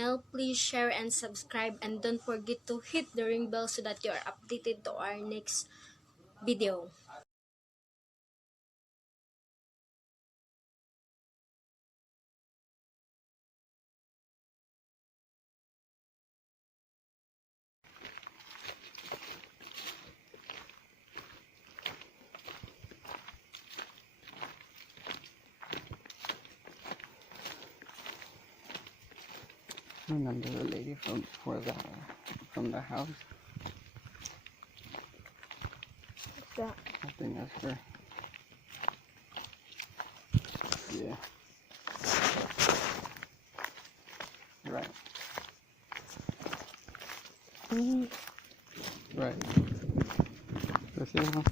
channel, please share and subscribe, and don't forget to hit the ring bell so that you are updated to our next video. Remember the lady from the house? What's that? I think that's her. Yeah. Right. Right. That's it, huh?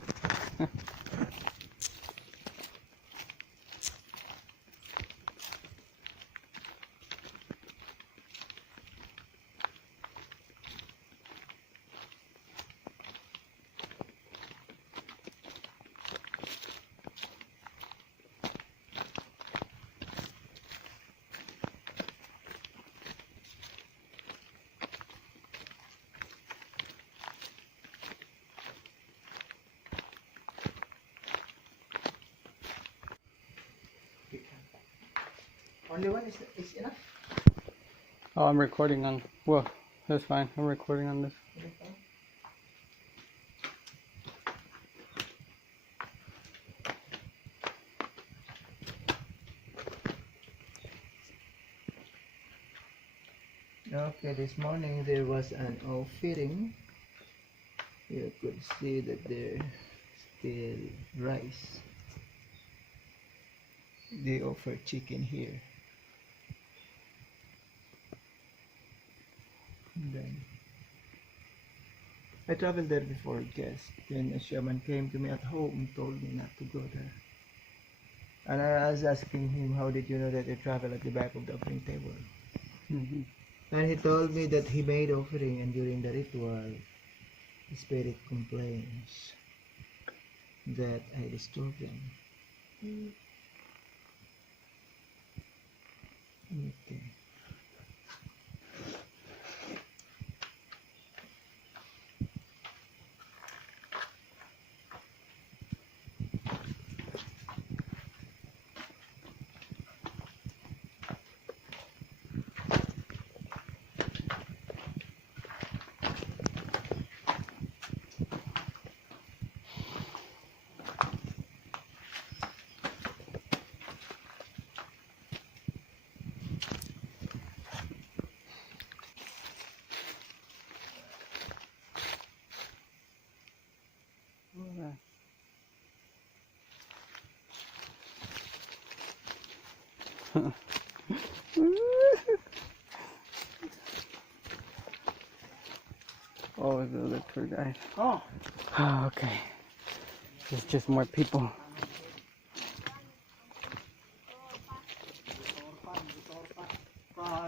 Only one is enough? Oh, I'm recording on. Well, that's fine. I'm recording on this. Okay, this morning there was an offering. You could see that there's still rice. They offer chicken here. And then I traveled there before, guest. Then a shaman came to me at home and told me not to go there. And I was asking him, how did you know that I travel at the back of the offering table? Mm-hmm. And he told me that he made offering, and during the ritual, the spirit complains that I disturb them. Okay. Oh, the other tour guide. Oh, Oh, okay. It's just more people.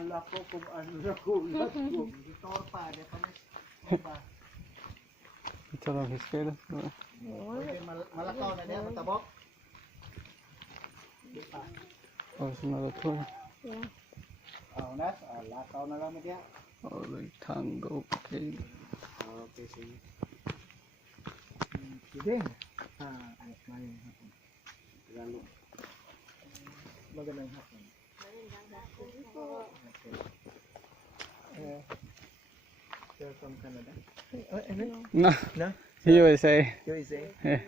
kala ko kung ano na kulat ko. Gitor pa, di pa mas Ito lang hiskela. malakaw na niya, matabok. Oh, it's another tour. Yeah. Nas, lakaw na lang niya. Oh, like Tango. Okay. Okay, sige. Sige. Maling hapon. Lalo. Magandang hapon. Okay. You're from Canada? No, No? USA. USA? Yeah.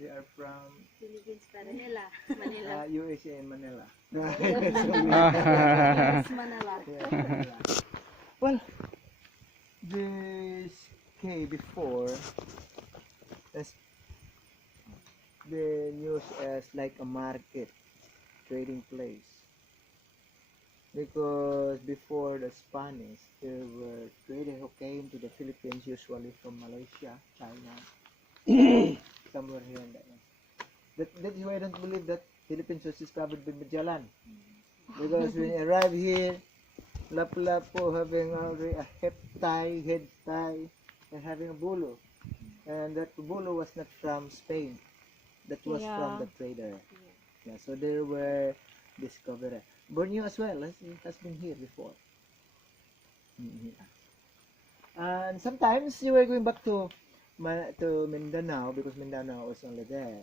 They are from Philippines, Manila. USA and Manila. Manila. Yeah. Well, this K before as the news as like a market trading place, because before the Spanish there were traders who came to the Philippines, usually from Malaysia, China, somewhere here and there. That's why I don't believe that Philippines was discovered by Magellan, because when you arrive here, Lapu-Lapu having already a head tie, and having a bulo. And that bulo was not from Spain. That was from the trader. Yeah, so they were discovered. Borneo as well has been here before. And sometimes you were going back to Mindanao because Mindanao was only there.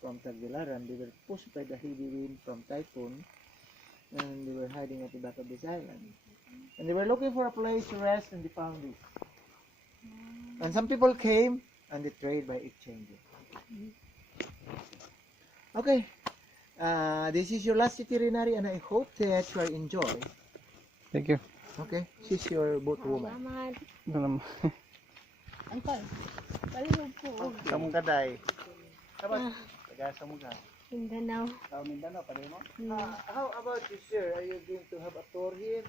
From Tagbilaran, they were pushed by the heavy wind from typhoon, and they were hiding at the back of this island. And they were looking for a place to rest, and they found this. And some people came, and they trade by exchanging. Okay, this is your last itinerary, and I hope that you are enjoy. Thank you. Okay, she's your boat woman. Salamat. Dalam. Angkol. Palihog ko. Samong gaday. Dapat taga samong gaday. Mindanao. Mindanao pa rin mo? How about you, sir? Are you going to have a tour here?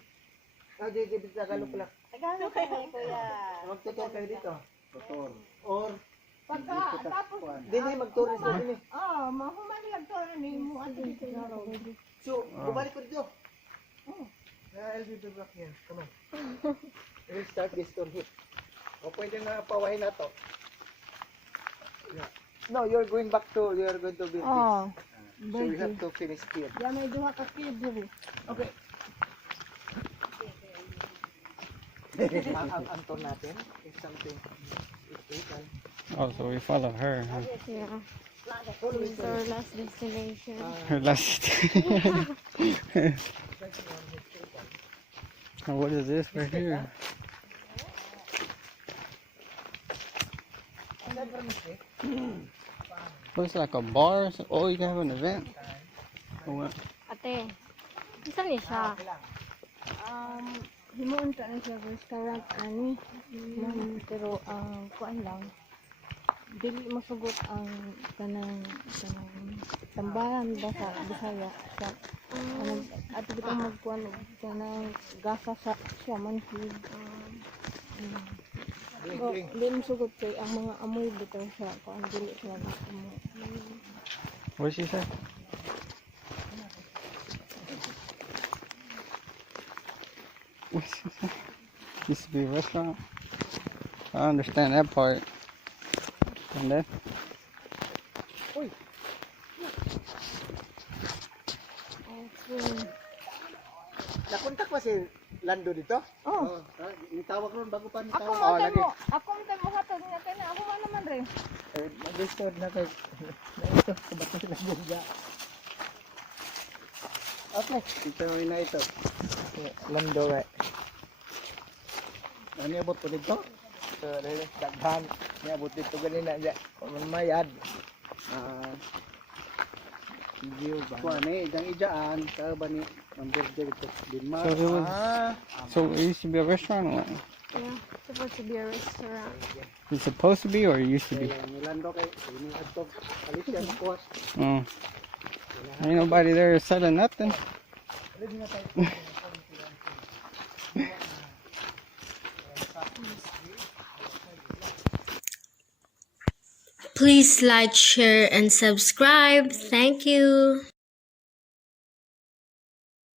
Di Tagalog pala. Tagalog kayo, kuya. Magtutor kayo dito? Tutor. Or, Tapos, hindi magtour sa din. mahumani lang to ni mo ato dito. So, bumalik ko dito. I'll be back here. Come on. We'll start this tour here. O pwede na pawahin na to. No, you're going to build this. So we have to finish here. Ya may duha ka kid diri. Okay. Ang tour natin is something special. Oh, so we follow her. Huh? Yeah. This is our last destination. Her last. And what is this right here? Looks like a bar. Oh, you can have an event. Oh, what? Ate, isa ni siya. Himuon ta na sa restaurant ani. Pero kuan lang. Dili masugot ang kanang tambahan ba sa Bisaya sa at bitang magkuan kanang gasa sa siya man hig. Dili masugot kay ang mga amoy bitaw sa kuan dili sila mo. What did she say? Used to be a restaurant. I understand that part. And then? Nakontak pa si Lando dito? Oh, Nitawag ron bago pa ako nitawag. mo hatod niya kay na ako man naman rin. Nag-restored na kay ito, kumakas sila buga. Okay, ito na ito. Lando right. Ano abot po dito? So, daghan. Niabot dito ganina dyan. Mayad. View ba? Kuha ni, dang ijaan. Kaya ba ni, ang birthday dito? Denmark. So, there was, so it used to be a restaurant or what? Yeah, supposed to be a restaurant. It's supposed to be or it used to be? Nilando kay, ini ato, Alicia, nakuha. Oh. Ain't nobody there selling nothing. Please like, share, and subscribe. Thank you.